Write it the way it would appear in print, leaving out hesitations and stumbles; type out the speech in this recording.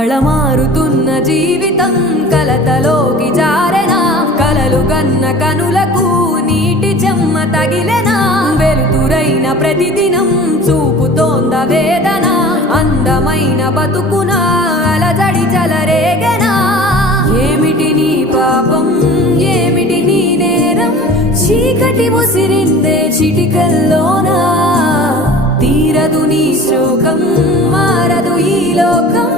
కళమారుతున్న జీవితం కలతలోకి జారెనా కలలు గన్న కనులకు నీటి చెమ్మ తగిలెనా వెలుతురైన ప్రతిదినం చూపుతోంద వేదన అందమైన బతుకున అలజడి చలరేగెనా ఏమిటి నీ పాపం ఏమిటి నీ నేరం చీకటి ముసిరిందే చిటికల్లోనా తీరదు నీ శోకం మారదు ఈ లోకం